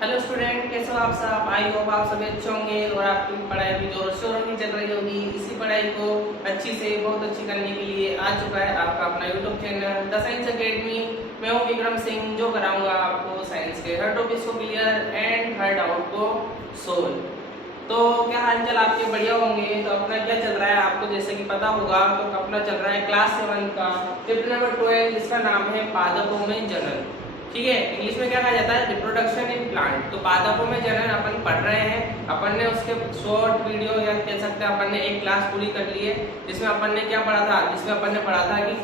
Hello student, कैसे हो आप सब। आई होप आप सभी अच्छे होंगे और आपकी पढ़ाई भी जोरों शोरों की चल रही होगी। इसी पढ़ाई को अच्छी से बहुत अच्छी करने के लिए आ चुका है आपका अपना YouTube channel the science academy. मैं हूं विक्रम सिंह, जो कराऊंगा आपको साइंस के हर टॉपिक्स को क्लियर एंड हर डाउट को सोल्व। तो क्या हालचाल आपके बढ़िया होंगे। तो अपना क्या चल रहा है आपको जैसे कि पता होगा। तो अपना चल रहा है क्लास 7 का चैप्टर नंबर 12, जिसका नाम है पादपों में जनन। ठीक है, इंग्लिश में क्या कहा जाता है, रिप्रोडक्शन इन प्लांट। तो पादपों में जनन अपन पढ़ रहे हैं। अपन ने उसके शॉर्ट वीडियो या कह सकते हैं अपन ने एक क्लास पूरी कर ली है, जिसमें अपन ने क्या पढ़ा था, जिसमें अपन ने पढ़ा था कि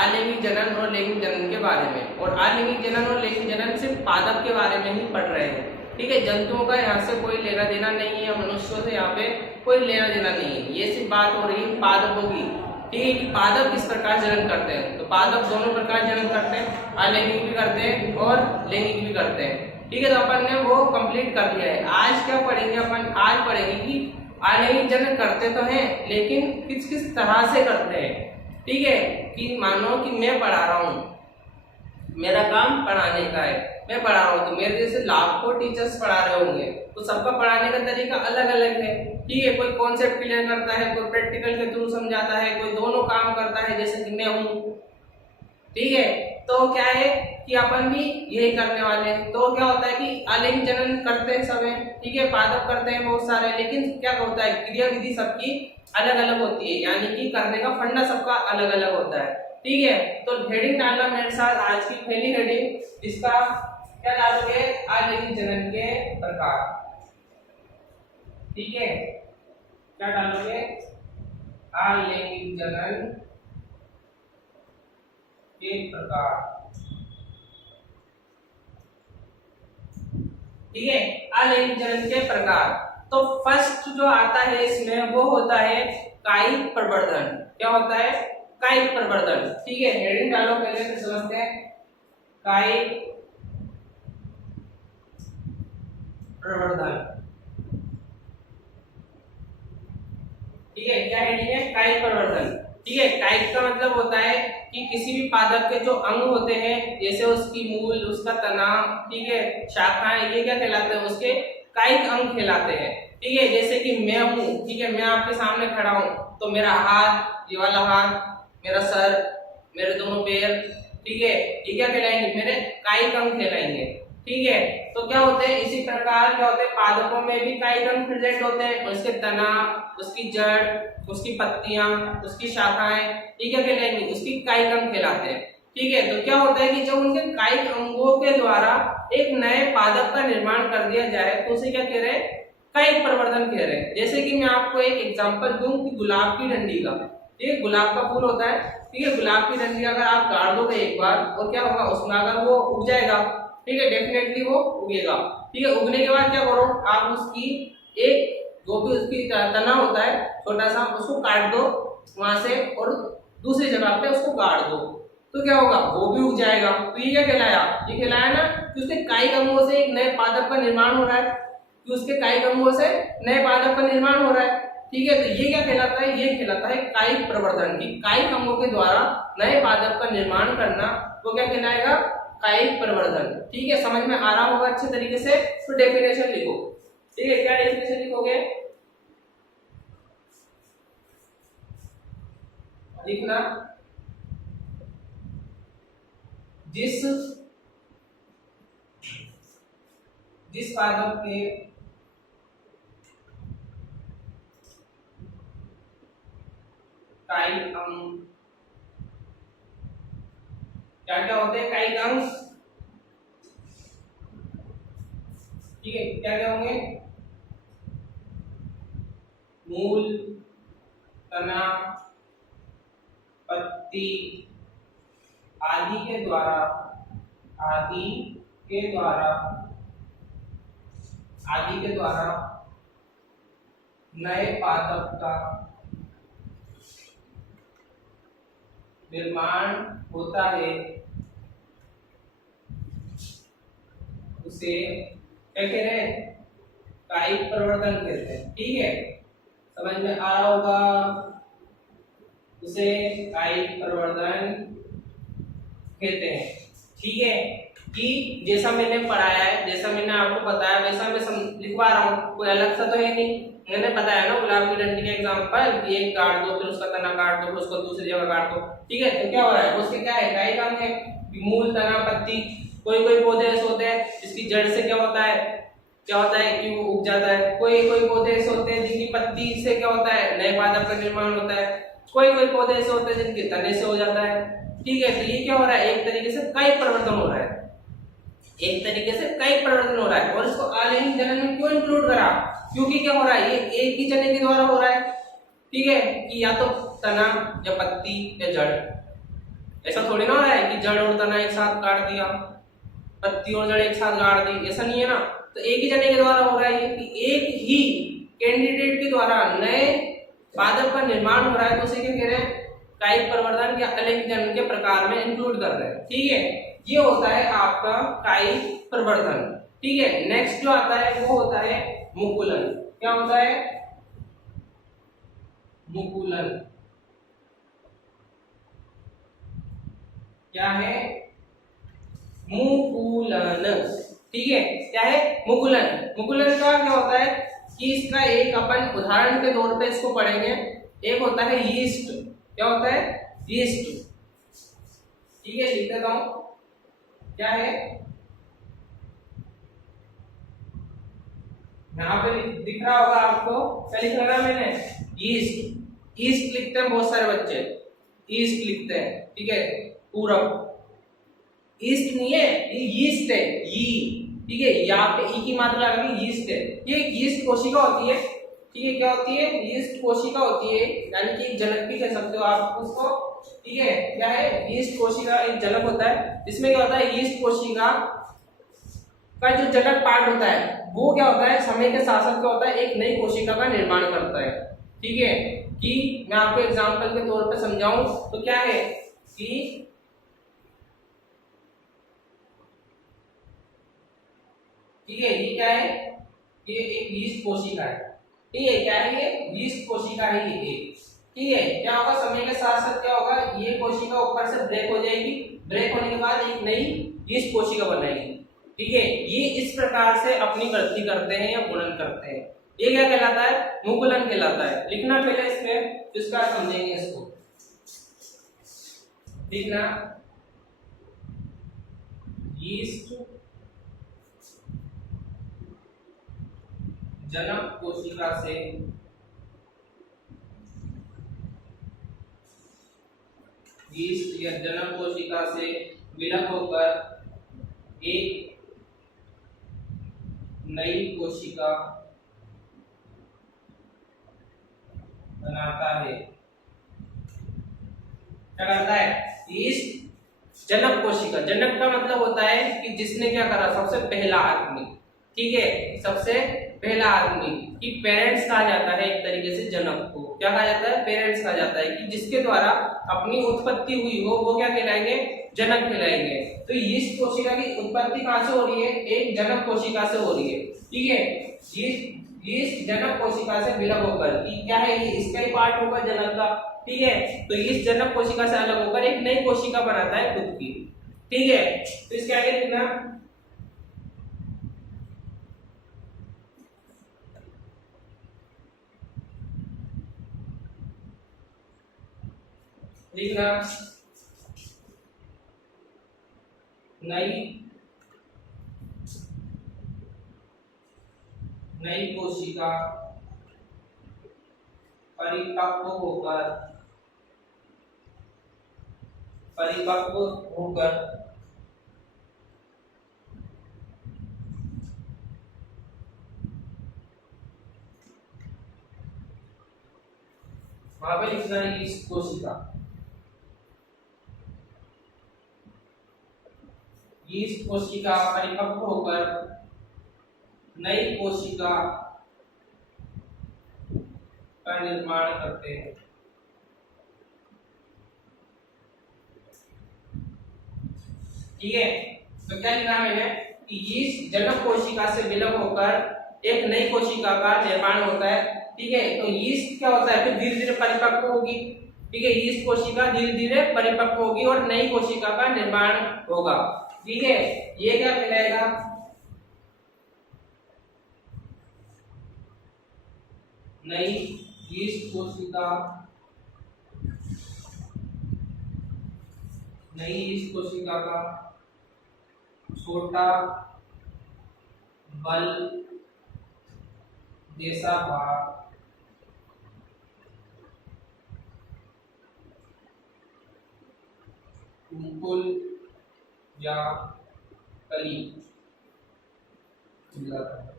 आलैंगिक जनन और लैंगिक जनन के बारे में। और आलैंगिक जनन और लैंगिक जनन सिर्फ पादप के बारे में ही पढ़ रहे हैं। ठीक है, जंतुओं का यहाँ से कोई लेना देना नहीं है, मनुष्यों से यहाँ पे कोई लेना देना नहीं है। ये सिर्फ बात हो रही है पादपों की। ठीक है, कि पादप किस प्रकार जनन करते हैं। तो पादप दोनों प्रकार जनन करते हैं, अलैंगिक भी करते हैं और लैंगिक भी करते हैं। ठीक है, तो अपन ने वो कंप्लीट कर लिया है। आज क्या पढ़ेंगे अपन, आज पढ़ेंगे कि अलैंगिक जनन करते तो हैं, लेकिन किस किस तरह से करते हैं। ठीक है, कि मानो कि मैं पढ़ा रहा हूँ, मेरा काम पढ़ाने का है, मैं पढ़ा रहा हूँ, तो मेरे जैसे लाखों टीचर्स पढ़ा रहे होंगे, तो सबका पढ़ाने का तरीका अलग अलग है। ठीक है, कोई कॉन्सेप्ट क्लियर करता है, कोई प्रैक्टिकल के थ्रू समझाता है, कोई दोनों काम करता है जैसे कि मैं हूँ। ठीक है, तो क्या है कि अपन भी यही करने वाले हैं। तो क्या होता है कि आलिंग जनन करते हैं सब है, ठीक है, पादप करते हैं बहुत सारे, लेकिन क्या होता है क्रिया विधि सबकी अलग अलग होती है, यानी कि करने का फंडा सबका अलग अलग होता है। ठीक है, तो हेडिंग डालना मेरे साथ आज की पहली हेडिंग, इसका क्या डालोगे, आलिंग जनन के प्रकार। ठीक है, क्या डालोगे, आलिंग जनन के प्रकार। ठीक है, आलैंगिक जनन के प्रकार। तो फर्स्ट जो आता है इसमें वो होता है कायिक प्रवर्धन। क्या होता है, कायिक प्रवर्धन। ठीक है, हेडिंग डालो पहले से समझते हैं, कायिक प्रवर्धन। ठीक है, क्या हेडिंग है, कायिक प्रवर्धन। ठीक है, कायिक का मतलब होता है कि किसी भी पादप के जो अंग होते हैं, जैसे उसकी मूल, उसका तना, ठीक है, शाखाएं, ये क्या कहलाते हैं, उसके कायिक अंग कहलाते हैं। ठीक है, जैसे कि मैं हूँ, ठीक है, मैं आपके सामने खड़ा हूँ, तो मेरा हाथ, ये वाला हाथ, मेरा सर, मेरे दोनों पैर, ठीक है, ये क्या कहलाएंगे, मेरे कायिक अंग कहलाएंगे। ठीक है, तो क्या होते हैं, इसी प्रकार क्या होते हैं, पादपों में भी कायिक अंग प्रेजेंट होते हैं, उसके तना, उसकी जड़, उसकी पत्तियां, उसकी शाखाएं, ये क्या कहलाएंगी, उसकी कायिक अंग कहलाते हैं। ठीक है, तो क्या होता है कि जब उनके कायिक अंगों के द्वारा एक नए पादप का निर्माण कर दिया जाए, तो उसे क्या कह रहे हैं, कायिक प्रवर्धन कह रहे हैं। जैसे कि मैं आपको एक एग्जांपल दूं कि गुलाब की डंडी का, ठीक है, गुलाब का फूल होता है, ठीक है, गुलाब की डंडी अगर आप गाड़ दोगे एक बार, और क्या होगा उसमें, अगर वो उग जाएगा, ठीक है, डेफिनेटली वो उगेगा। ठीक है, उगने के बाद क्या करो, आप उसकी एक जो भी उसकी तना होता है छोटा सा, उसको काट दो वहां से और दूसरी जगह पे उसको गाड़ दो, तो क्या होगा, वो भी उग जाएगा। तो ये क्या कहलाया, ये कहलाया ना कि उसके कायिक अंगों से एक नए पादप का निर्माण हो रहा है, कि उसके कायिक अंगों से नए पादप का निर्माण हो रहा है। ठीक है, तो ये क्या कहलाता है, ये कहलाता है कायिक प्रवर्धन, की कायिक अंगों के द्वारा नए पादप का निर्माण करना, वो क्या कहलाएगा, कायिक प्रवर्धन। ठीक है, समझ में आ रहा होगा अच्छे तरीके से। तो डेफिनेशन लिखो। ठीक है, क्या डेफिनेशन लिखोगे, लिखना, जिस पादप के कायिक अंग, क्या क्या होते हैं कायिक अंग, ठीक है, क्या क्या होंगे, मूल, तना, पत्ती आदि के द्वारा, आदि के द्वारा, आदि के द्वारा नए पादप का निर्माण होता है, उसे क्या कह रहे हैं, कायिक प्रवर्धन कहते हैं। ठीक है, समझ में आ रहा होगा, उसे कायिक प्रवर्धन कहते हैं। ठीक है, कि जैसा मैंने पढ़ाया है, जैसा मैंने आपको आपको बताया वैसा मैं लिखवा रहा हूँ, कोई अलग सा तो है नहीं। मैंने बताया ना गुलाब की डंडी का एग्जांपल कि एक काट दो, फिर उसका तना काट दो, फिर उसको दूसरी जगह काट दो, ठीक है। तो क्या हो रहा है, उसके क्या है, कई काम है, मूल, तना, पत्ती। कोई कोई पौधे ऐसे होते हैं जिसकी जड़ से क्या होता है कि वो उग जाता है। कोई कोई पौधे ऐसे होते हैं जिनकी पत्ती से क्या होता है, नए पादप का निर्माण होता है। कोई कोई पौधे ऐसे होते हैं जिनके तने से हो जाता है, ठीक है। तो ये क्या हो रहा है, एक तरीके से कई परिवर्तन हो रहा है, एक तरीके से कई परिवर्तन हो रहा है। और इसको आलैंगिक जनन में क्यों इंक्लूड करा, क्योंकि क्या हो रहा है, ये एक ही जने के द्वारा हो रहा है, ठीक है। कि या तो तना या पत्ती या जड़, ऐसा थोड़ी ना हो रहा है कि जड़ और तना एक साथ काट दिया, पत्ती और जड़ एक साथ काट दी, ऐसा नहीं है ना। तो एक ही जने के द्वारा हो रहा है कि एक ही कैंडिडेट के द्वारा नए पादप का निर्माण हो रहा है। तो उसे क्या कह रहे हैं, कायिक परिवर्तन या अलैंगिक जनन के प्रकार में इंक्लूड कर रहे हैं, ठीक है। ये होता है आपका कायिक परिवर्तन, ठीक है। नेक्स्ट जो आता है वो होता है मुकुलन। क्या होता है, मुकुलन। क्या है, मुकुलन, ठीक है। क्या है, मुकुलन। मुकुलन का क्या होता है कि इसका एक अपन उदाहरण के तौर पे इसको पढ़ेंगे। एक होता है यीस्ट। क्या होता है, यीस्ट, ठीक है। लिख देता हूं, क्या है, यहाँ पे दिख रहा होगा आपको, क्या लिख रहा है मैंने, ईस्ट। ईस्ट लिखते हैं बहुत सारे बच्चे, ईस्ट लिखते हैं, ठीक है। पूरब, ईस्ट नहीं है, ये यीस्ट है, ई, ठीक है। यहाँ पे ई की मात्रा आ गई, यीस्ट है। ये यीस्ट कोशिका होती है, ठीक है। क्या होती है, यीस्ट कोशिका होती है, यानी कि जनक भी कह सकते हो आप उसको, ठीक है। क्या है, यीस्ट कोशिका एक जनक होता है। इसमें क्या होता है, यीस्ट कोशिका का जो जनक पार्ट होता है वो क्या होता है, समय के साथ साथ क्या होता है, एक नई कोशिका का निर्माण करता है, ठीक है। कि मैं आपको एग्जांपल के तौर पे समझाऊं तो क्या है कि ठीक है, ये क्या है, ये एक यीस्ट कोशिका है, ठीक है। क्या है, ये यीस्ट कोशिका है ये, ठीक है। क्या होगा, समय के साथ साथ क्या होगा, ये कोशिका ऊपर से ब्रेक हो जाएगी, ब्रेक होने के बाद एक नई यीस्ट कोशिका बनाएगी, ठीक है। ये इस प्रकार से अपनी वृद्धि करते हैं या गुणन करते हैं। ये क्या कहलाता है, मुकुलन कहलाता है। लिखना पहले इसमें, इसका समझेंगे इसको, लिखना, यीस्ट जनक कोशिका से यीस्ट या जनक कोशिका से विलय होकर एक नई कोशिका बनाता है। क्या करता है, यीस्ट जनक कोशिका। जनक का मतलब होता है कि जिसने क्या करा, सबसे पहला आदमी, ठीक है। सबसे पहला आदमी कि पेरेंट्स कहा जाता है एक तरीके से जनक को। क्या कहा जाता है, पेरेंट्स कहा जाता है कि जिसके द्वारा अपनी उत्पत्ति हुई हो वो क्या कहलाएंगे, जनक कहलाएंगे। तो यीस्ट कोशिका की उत्पत्ति कहां से हो रही है, एक जनक कोशिका से हो रही है, ठीक है। यीस्ट जनक कोशिका से विलय होकर, कि क्या है, ये इसका ही पार्ट होगा जनक का, ठीक है। तो यीस्ट जनक कोशिका से अलग होकर एक नई कोशिका बनाता है खुद की, ठीक है। तो इसके आगे लिखना, लिखना, नई कोशिका परिपक्व होकर वहां पे लिखना है यीस्ट कोशिका, यीस्ट कोशिका परिपक्व होकर नई कोशिका का निर्माण करते हैं। ठीक है, तो क्या लिखा मैंने कि यीस्ट जनक कोशिका से विलय होकर एक नई कोशिका का निर्माण होता है। ठीक है, तो यीस्ट क्या होता है, फिर धीरे धीरे परिपक्व होगी। ठीक है, यीस्ट कोशिका धीरे धीरे परिपक्व होगी और नई कोशिका का निर्माण होगा। ठीक है, ये क्या कहलाएगा, नई यीस्ट कोशिका, नई यीस्ट कोशिका का छोटा बल जैसा भाग मुकुल या कली कहलाता है।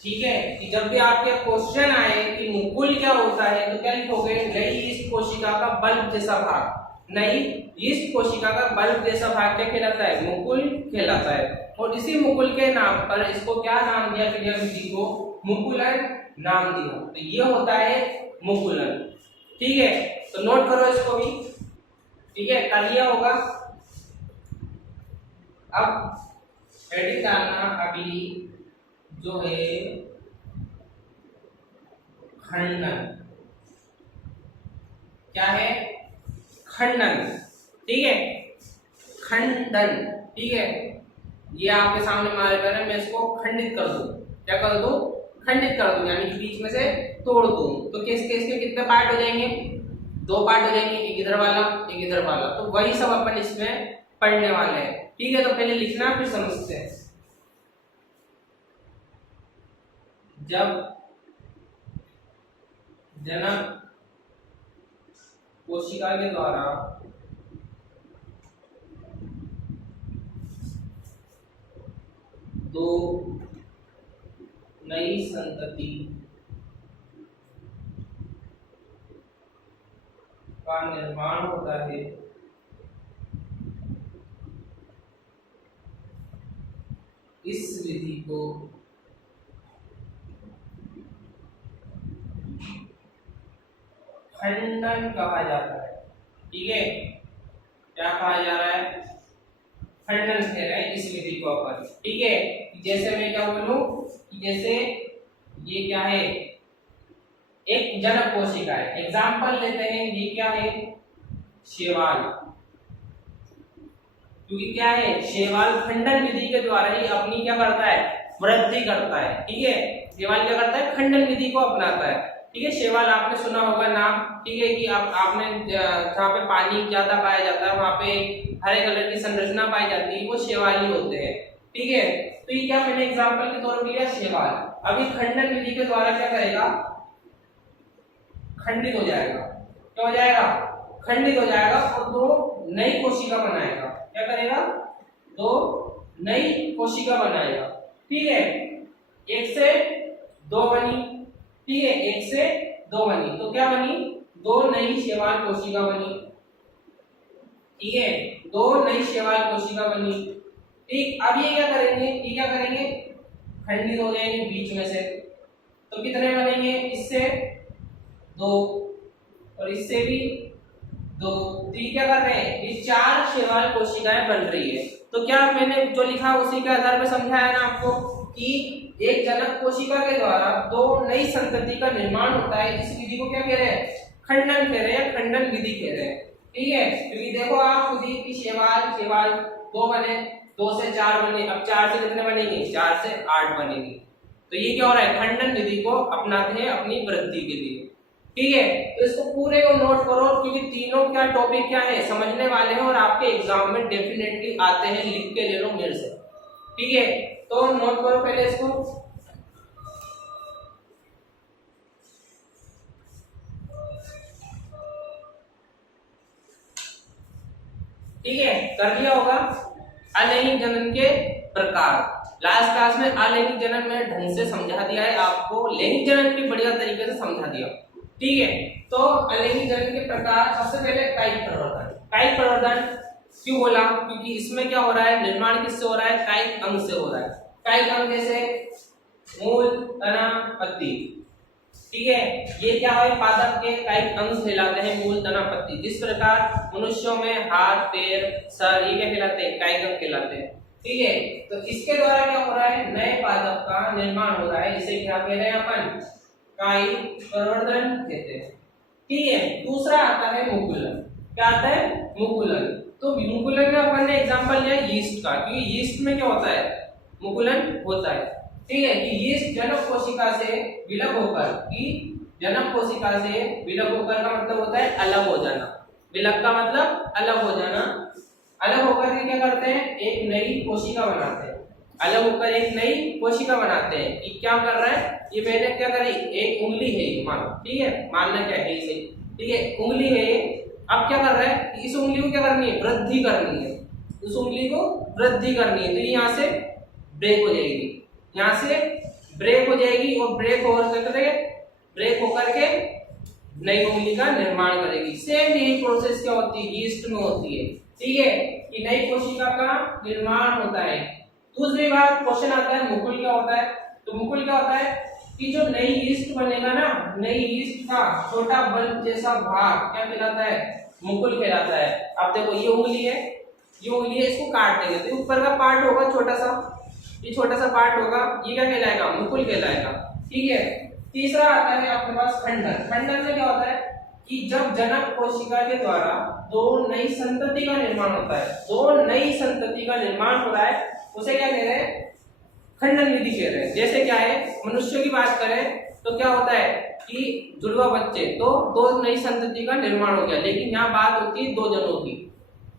ठीक है, कि जब भी आपके क्वेश्चन आए कि मुकुल क्या होता है तो क्या लिखोगे, नई यीस्ट कोशिका का बल्ब जैसा भाग। नई यीस्ट कोशिका का बल्ब जैसा भाग क्या कहलाता है, मुकुल कहलाता है। और इसी मुकुल के नाम पर इसको क्या नाम दिया, क्रिया विधि को मुकुलन नाम दिया। तो ये होता है मुकुलन। ठीक है, तो नोट करो इसको भी। ठीक है, कर लिया होगा। अब हेडिंग डालना अगली जो है खंडन। क्या है, खंडन। ठीक है, खंडन। ठीक है, ये आपके सामने मारे कर है, मैं इसको खंडित कर दूं। क्या कर दूं, खंडित कर दूं, यानी कि बीच में से तोड़ दूं। तो किस केस के कितने पार्ट हो जाएंगे, दो पार्ट हो जाएंगे, एक इधर वाला एक इधर वाला। तो वही सब अपन इसमें पढ़ने वाले हैं। ठीक है, तो पहले लिखना फिर समझते हैं। जब जनक कोशिका के द्वारा दो नई संतति का निर्माण होता है, इस विधि को खंडन कहा जाता है। ठीक है, क्या कहा जा रहा है, खंडन कह रहे हैं इस विधि को अपन। ठीक है, जैसे मैं क्या बोलूं कि जैसे ये क्या है, एक जनक कोशिका है। एग्जांपल लेते हैं, ये क्या है, शैवाल। क्योंकि क्या है, शैवाल खंडन विधि के द्वारा ही अपनी क्या करता है, वृद्धि करता है। ठीक है, शैवाल क्या करता है, खंडन विधि को अपनाता है। ठीक है, शैवाल आपने सुना होगा नाम। ठीक है, कि आपने जहाँ पे पानी ज्यादा पाया जाता है वहां पे हरे कलर की संरचना पाई जाती है, वो शैवाल ही होते हैं। ठीक है, तो ये क्या मैंने एग्जांपल के तौर पर लिया शैवाल। अभी खंडन विधि के द्वारा क्या करेगा, खंडित हो जाएगा। क्या हो जाएगा, खंडित हो जाएगा और दो नई कोशिका बनाएगा। क्या करेगा, दो नई कोशिका बनाएगा। ठीक है, एक से दो बनी। ठीक है, एक से दो बनी, तो क्या बनी, दो नई शैवाल कोशिका बनी। ठीक है, दो नई शैवाल कोशिका बनी। ठीक, अब ये क्या करेंगे, ये क्या करेंगे, खंडित हो जाएंगे बीच में से। तो कितने बनेंगे, इससे दो और इससे भी दो। तो ये क्या कर रहे हैं, ये चार शैवाल कोशिकाएं बन रही है। तो क्या मैंने जो लिखा उसी के आधार पर समझाया ना आपको कि एक जनक कोशिका के द्वारा दो नई संतति का निर्माण होता है। इस विधि को क्या कह रहे हैं, खंडन कह रहे हैं, खंडन विधि कह रहे हैं। ठीक है, क्योंकि देखो आप खुद ही कि शैवाल दो बने, दो से चार बने, अब चार से कितने बनेंगे, चार से आठ बनेंगे। तो ये क्या हो रहा है, खंडन विधि को अपनाते हैं अपनी वृद्धि के लिए। ठीक है, तो इसको पूरे को नोट करो, क्योंकि तीनों क्या टॉपिक क्या है, समझने वाले हैं और आपके एग्जाम में डेफिनेटली आते हैं। लिख के ले लो मेरे से। ठीक है, तो नोट करो पहले इसको। ठीक है, कर लिया होगा। अलैंगिक जनन के प्रकार, लास्ट क्लास में अलैंगिक जनन में ढंग से समझा दिया है आपको, लैंगिक जनन भी बढ़िया तरीके से समझा दिया। ठीक है, तो अलैंगिक जनन के प्रकार, सबसे पहले कायिक प्रवर्धन। कायिक प्रवर्धन क्यों बोला, क्योंकि इसमें क्या हो रहा है, निर्माण किससे हो रहा है, कायिक अंग से हो रहा है। कायिक अंग जैसे मूल, तना, पत्ती। ठीक है, ये क्या है, पादप के कायिक अंग कहलाते हैं, मूल, तना, पत्ती। जिस प्रकार मनुष्यों में हाथ, पैर, सर, ये क्या कहलाते हैं, कायिक अंग कहलाते हैं। ठीक है, तो इसके द्वारा क्या हो रहा है, नए पादप का निर्माण हो रहा है, इसे क्या कह रहे हैं अपन, कायिक प्रवर्धन कहते हैं। ठीक है, दूसरा आता है मुकुलन। क्या आता है, मुकुलन। तो मुकुलन में अपन ने एग्जांपल लिया यीस्ट का, क्योंकि यीस्ट में क्या होता है, मुकुलन होता है। ठीक है, कि यीस्ट जनक कोशिका से विलग होकर, कि जनक कोशिका से विलग होकर का मतलब होता है अलग हो जाना। विलग का मतलब अलग हो जाना। अलग होकर के क्या करते हैं, एक नई कोशिका बनाते हैं। अलग होकर एक नई कोशिका बनाते हैं। कि क्या कर रहा है, ये मैंने क्या करी, एक उंगली है ये मान, ठीक है, मानना क्या है इसे, ठीक है, उंगली है ये। अब क्या कर रहा है कि इस उंगली को क्या करनी है, वृद्धि करनी है। उस उंगली को वृद्धि करनी है, तो ये यहाँ से ब्रेक हो जाएगी, यहाँ से ब्रेक हो जाएगी, और ब्रेक होकर के नई उंगली का निर्माण करेगी। सेम यही प्रोसेस क्या होती है, यीस्ट में होती है, ठीक है, कि नई कोशिका का निर्माण होता है। दूसरी बात क्वेश्चन आता है मुकुल क्या होता है। तो मुकुल क्या होता है कि जो नई यीस्ट बनेगा ना, नई यीस्ट का छोटा बल्ब जैसा भाग क्या कहलाता है, मुकुल कहलाता है। अब देखो ये उंगली है, ये उंगली है, इसको काट देंगे तो ऊपर का पार्ट होगा छोटा सा, ये छोटा सा पार्ट होगा, ये क्या कहलाएगा, मुकुल कहलाएगा, ठीक है। तीसरा आता है आपके पास खंडन। खंडन में क्या होता है कि जब जनक कोशिका के द्वारा दो नई संतति का निर्माण होता है, दो नई संतति का निर्माण हो रहा है, उसे क्या कह रहे हैं, खंडन विधि कह रहे हैं। जैसे क्या है, मनुष्य की बात करें तो क्या होता है कि जुड़वा बच्चे, तो दो नई संतति का निर्माण हो गया, लेकिन यहाँ बात होती है दो जनों की।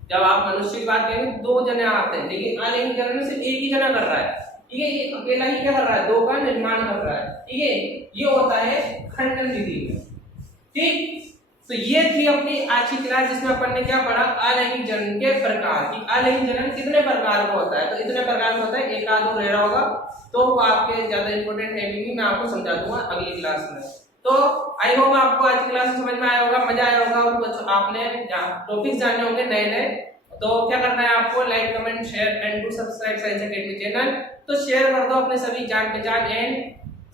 जब आप मनुष्य की बात करेंगे दो जने आते हैं, लेकिन अलैंगिक जनन में सिर्फ एक ही जना कर रहा है, ठीक है, ये अकेला ही क्या कर रहा है, दो का निर्माण कर रहा है, ठीक है, ये होता है खंडन विधि में, ठीक। तो ये थी अपनी आज की क्लास, जिसमें अपन ने क्या पढ़ा, अलैंगिक जनन के प्रकार। कि अलैंगिक जनन कितने प्रकार का होता है, तो इतने प्रकार का होता है, एक आध और रह रहा होगा, तो वो आपके ज्यादा इंपॉर्टेंट है भी, मैं आपको समझा दूंगा अगली क्लास में। तो आई होप आपको आज की क्लास समझ में आया होगा, मजा आया होगा, और कुछ आपने टॉपिक्स जाने होंगे नए नए। तो क्या करना है आपको, like comment share and to subscribe science academy channel. तो शेयर कर दो अपने सभी जान पहचान एंड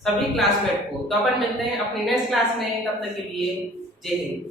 सभी क्लासमेट को। तो अपन मिलते हैं अपनी नेक्स्ट क्लास में, तब तक के लिए जय हिंद।